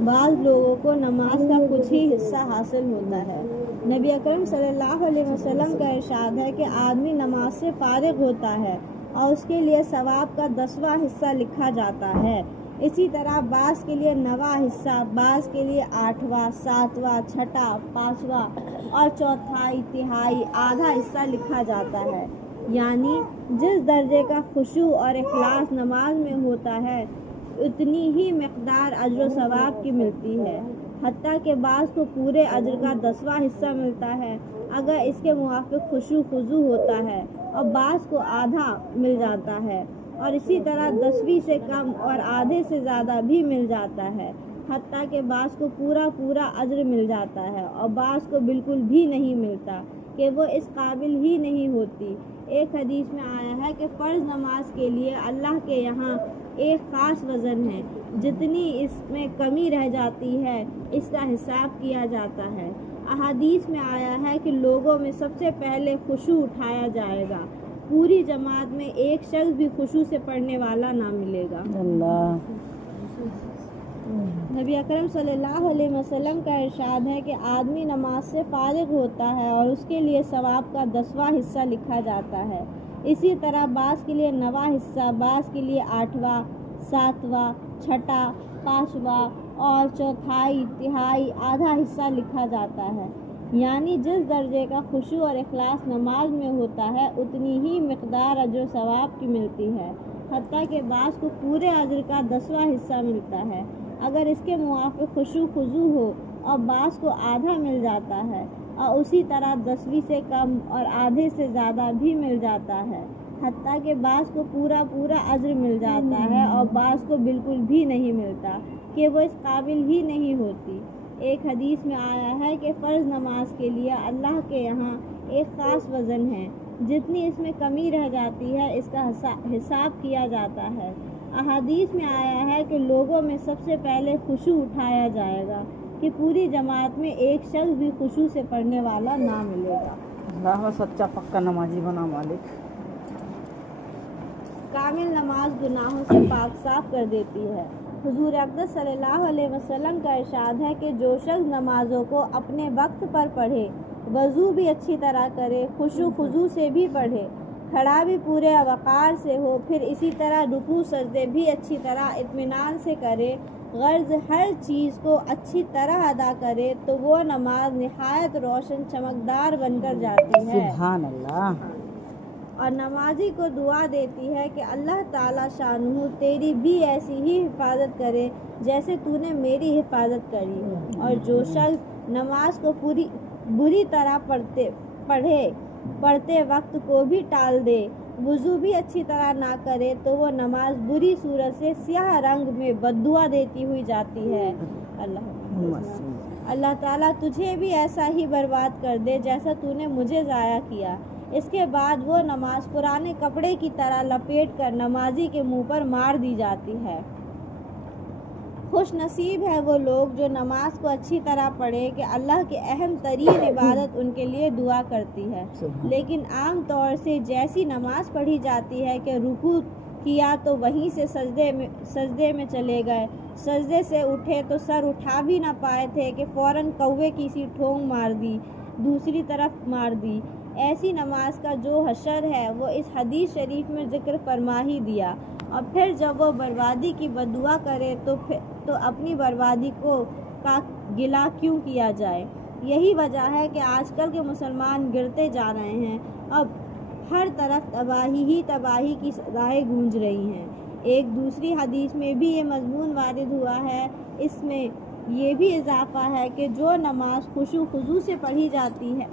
بعض لوگوں کو نماز کا کچھ ہی حصہ حاصل ہوتا ہے۔ نبی اکرم صلی اللہ علیہ وسلم کا ارشاد ہے کہ آدمی نماز سے فارغ ہوتا ہے اور اس کے لیے ثواب کا 10واں حصہ لکھا جاتا ہے۔ اسی طرح بعض کے لیے 9واں حصہ، بعض کے لیے 8واں، 7واں، 6واں، 5واں اور چوتھائی، تہائی، آدھا حصہ لکھا جاتا ہے۔ یعنی جس درجے کا خشوع اور اخلاص نماز میں ہوتا ہے اتنی ہی مقدار اجر و ثواب کی ملتی ہے، حتیٰ کہ بعض کو پورے اجر کا 10واں حصہ ملتا ہے اگر اس کے موافق خشوع خضوع ہوتا ہے، اور بعض کو آدھا مل جاتا ہے، اور اسی طرح 10ویں سے کم اور آدھے سے زیادہ بھی مل جاتا ہے، حتیٰ کہ بعض کو پورا اجر مل جاتا ہے اور بعض کو بالکل بھی نہیں ملتا کہ وہ اس قابل ہی نہیں ہوتی۔ ایک حدیث میں آیا ہے کہ فرض نماز کے لیے اللہ کے یہاں ایک خاص وزن ہے، جتنی اس میں کمی رہ جاتی ہے اس کا حساب کیا جاتا ہے۔ احادیث میں آیا ہے کہ لوگوں میں سب سے پہلے خشوع اٹھایا جائے گا، پوری جماعت میں ایک شخص بھی خشوع سے پڑھنے والا نہ ملے گا۔ نبی اکرم صلی اللہ علیہ وسلم کا ارشاد ہے کہ آدمی نماز سے فارغ ہوتا ہے اور اس کے لیے ثواب کا 10واں حصہ لکھا جاتا ہے۔ اسی طرح بعض کے لیے 9واں حصہ، بعض کے لیے 8واں، 7واں، 6واں، 5واں اور چوتھائی، تہائی، آدھا حصہ لکھا جاتا ہے۔ یعنی جس درجے کا خشوع اور اخلاص نماز میں ہوتا ہے اتنی ہی مقدار اجر و ثواب کی ملتی ہے، حتیٰ کہ بعض کو پورے اجر کا 10واں حصہ ملتا ہے اگر اس کے موافق خشوع خضوع ہو، اور بعض کو آدھا مل جاتا ہے، اور اسی طرح 10ویں سے کم اور آدھے سے زیادہ بھی مل جاتا ہے، حتیٰ کہ بعض کو پورا اجر مل جاتا ہے اور بعض کو بالکل بھی نہیں ملتا کہ وہ اس قابل ہی نہیں ہوتی۔ ایک حدیث میں آیا ہے کہ فرض نماز کے لیے اللہ کے یہاں ایک خاص وزن ہے، جتنی اس میں کمی رہ جاتی ہے اس کا حساب کیا جاتا ہے۔ احادیث میں آیا ہے کہ لوگوں میں سب سے پہلے خشوع اٹھایا جائے گا کہ پوری جماعت میں ایک شخص بھی خشوع سے پڑھنے والا نہ ملے گا۔ اللہ سچا پکا نمازی بنا مالک۔ کامل نماز گناہوں سے پاک صاف کر دیتی ہے۔ حضور اقدس صلی اللہ علیہ وسلم کا ارشاد ہے کہ جو شخص نمازوں کو اپنے وقت پر پڑھے، وضو بھی اچھی طرح کرے، خشوع خضوع سے بھی پڑھے، کھڑا بھی پورے وقار سے ہو، پھر اسی طرح رکوع سجدے بھی اچھی طرح اطمینان سے کرے، غرض ہر چیز کو اچھی طرح ادا کرے، تو وہ نماز نہایت روشن چمکدار بن کر جاتی ہے۔ سبحان اللہ۔ اور نمازی کو دعا دیتی ہے کہ اللہ تعالیٰ شانہ تیری بھی ایسی ہی حفاظت کرے جیسے تو نے میری حفاظت کری۔ اور جو شخص نماز کو بری طرح پڑھتے وقت کو بھی ٹال دے، وضو بھی اچھی طرح نہ کرے، تو وہ نماز بری صورت سے سیاہ رنگ میں بددعا دیتی ہوئی جاتی ہے۔ اللہ تعالیٰ تجھے بھی ایسا ہی برباد کر دے جیسا تو نے مجھے ضائع کیا۔ اس کے بعد وہ نماز پرانے کپڑے کی طرح لپیٹ کر نمازی کے منہ پر مار دی جاتی ہے۔ خوش نصیب ہے وہ لوگ جو نماز کو اچھی طرح پڑھے کہ اللہ کی اہم ترین عبادت ان کے لیے دعا کرتی ہے۔ لیکن عام طور سے جیسی نماز پڑھی جاتی ہے کہ رکوع کیا تو وہیں سے سجدے میں چلے گئے، سجدے سے اٹھے تو سر اٹھا بھی نہ پائے تھے کہ فوراً کوے کی سی ٹھونگ مار دی، دوسری طرف مار دی، ایسی نماز کا جو حشر ہے وہ اس حدیث شریف میں ذکر فرما ہی دیا۔ اور پھر جب وہ بربادی کی بددعا کرے تو اپنی بربادی کا گلہ کیوں کیا جائے؟ یہی وجہ ہے کہ آج کل کے مسلمان گرتے جا رہے ہیں، اب ہر طرف تباہی ہی تباہی کی صدائیں گونج رہی ہیں۔ ایک دوسری حدیث میں بھی یہ مضمون وارد ہوا ہے، اس میں یہ بھی اضافہ ہے کہ جو نماز خشوع خضوع سے پڑھی جاتی ہے